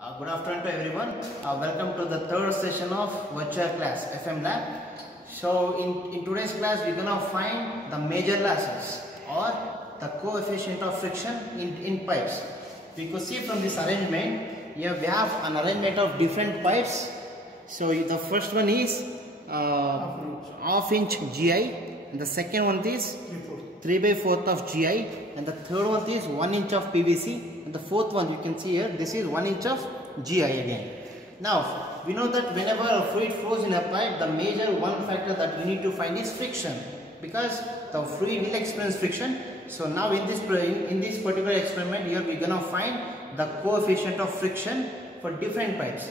Good afternoon to everyone. Welcome to the third session of virtual class FM Lab. So in today's class we're gonna find the major losses or the coefficient of friction in pipes. We could see from this arrangement here we have an arrangement of different pipes. So the first one is half inch GI, and the second one is 3/4 of GI, and the third one is 1 inch of PVC, and the fourth one you can see here, this is 1 inch of GI again. Now we know that whenever a fluid flows in a pipe, the major one factor that we need to find is friction, because the fluid will experience friction. So now in this particular experiment here we're gonna find the coefficient of friction for different pipes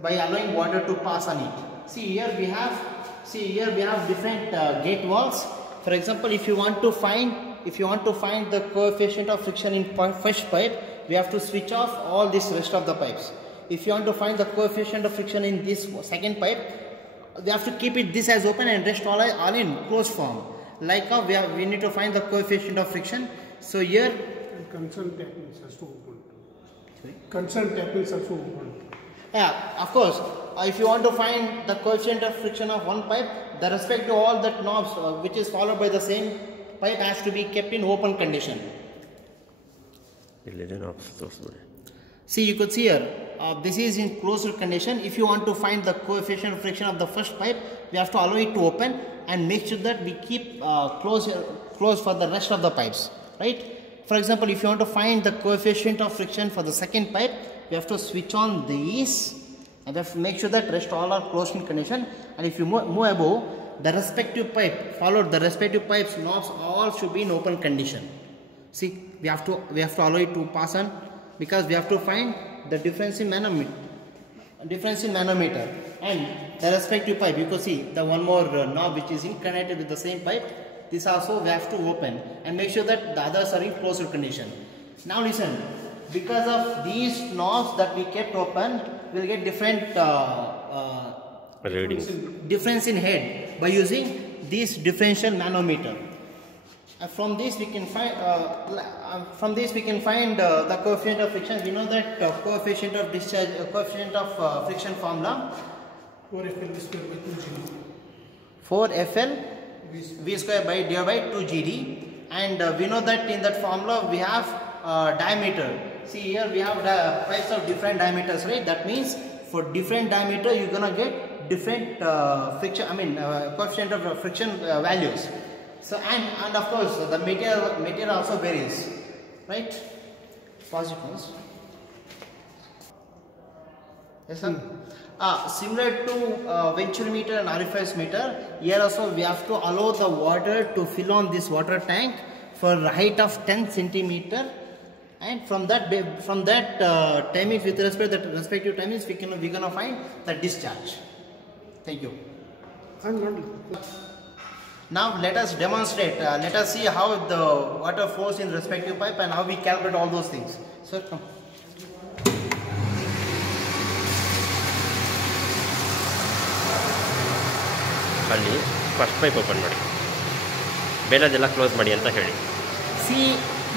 by allowing water to pass on it. See here we have different gate walls. For example, if you want to find the coefficient of friction in first pipe, we have to switch off all this rest of the pipes. If you want to find the coefficient of friction in this second pipe, we have to keep it this as open and rest all in closed form. Like how we need to find the coefficient of friction. So here concern tap is also open. Sorry? Concern tap is also open. Yeah, of course. If you want to find the coefficient of friction of one pipe, the respect to all that knobs which is followed by the same pipe has to be kept in open condition. See, you could see here, this is in closed condition. If you want to find the coefficient of friction of the first pipe, we have to allow it to open and make sure that we keep closed for the rest of the pipes, right? For example, if you want to find the coefficient of friction for the second pipe, we have to switch on these and we have to make sure that rest all are closed in condition. And if you move above, the respective pipe followed, the respective pipes knobs all should be in open condition. See, we have to allow it to pass on, because we have to find the difference in manometer and the respective pipe. You can see the one more knob which is connected with the same pipe. This also we have to open and make sure that the others are in closed condition. Now listen, because of these knobs that we kept open, we'll get different difference in head by using this differential manometer. From this we can find the coefficient of friction. We know that coefficient of discharge, coefficient of friction formula 4FL square by 2GD. 4FL V square by divided by 2GD, and we know that in that formula we have diameter. See here we have pipes of different diameters, right? That means for different diameter you're gonna get different friction. Coefficient of friction values. So and of course the material also varies, right? Positives. Yes, sir. Similar to venturimeter and orifice meter, here also we have to allow the water to fill on this water tank for a height of 10 centimeter, and from that timings, with respect to the respective timings, we're gonna find the discharge. Thank you. Now let us demonstrate. Let us see how the water flows in respective pipe and how we calculate all those things. So come. ಅಲ್ಲಿ first pipe open ಮಾಡಿ ಬೇಲದೆಲ್ಲ close ಮಾಡಿ ಅಂತ ಹೇಳಿ. See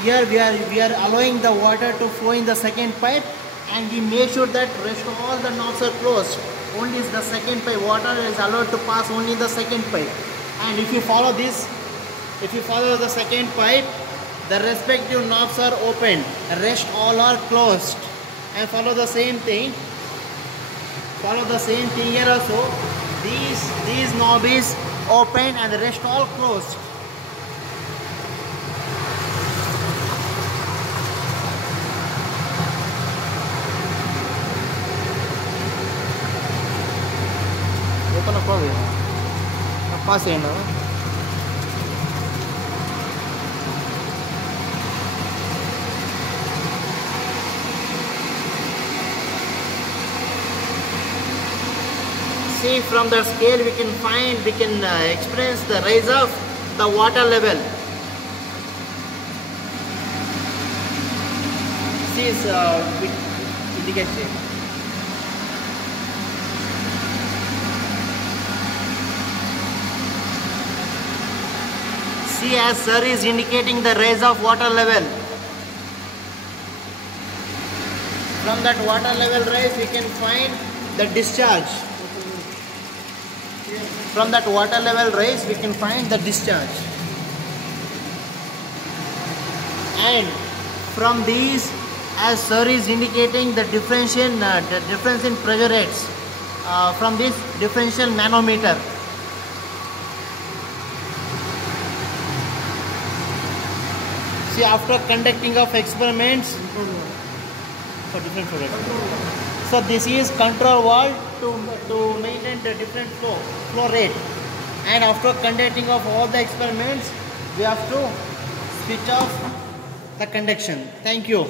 here we are allowing the water to flow in the second pipe, and we make sure that rest of all the knobs are closed. Only the second pipe water is allowed to pass only in the second pipe. And if you follow the second pipe, the respective knobs are open, the rest all are closed. And follow the same thing here also. These knob is open and the rest all closed. Open up all. Pass in. See, from the scale we can experience the rise of the water level. See, indication. See, as sir is indicating the rise of water level. From that water level rise, we can find the discharge. From that water level rise, we can find the discharge. And from these, as sir is indicating, the difference in pressure rates from this differential manometer. See, after conducting of experiments for different products. So this is control valve to maintain the different flow rate. And after conducting of all the experiments, we have to switch off the conduction. Thank you.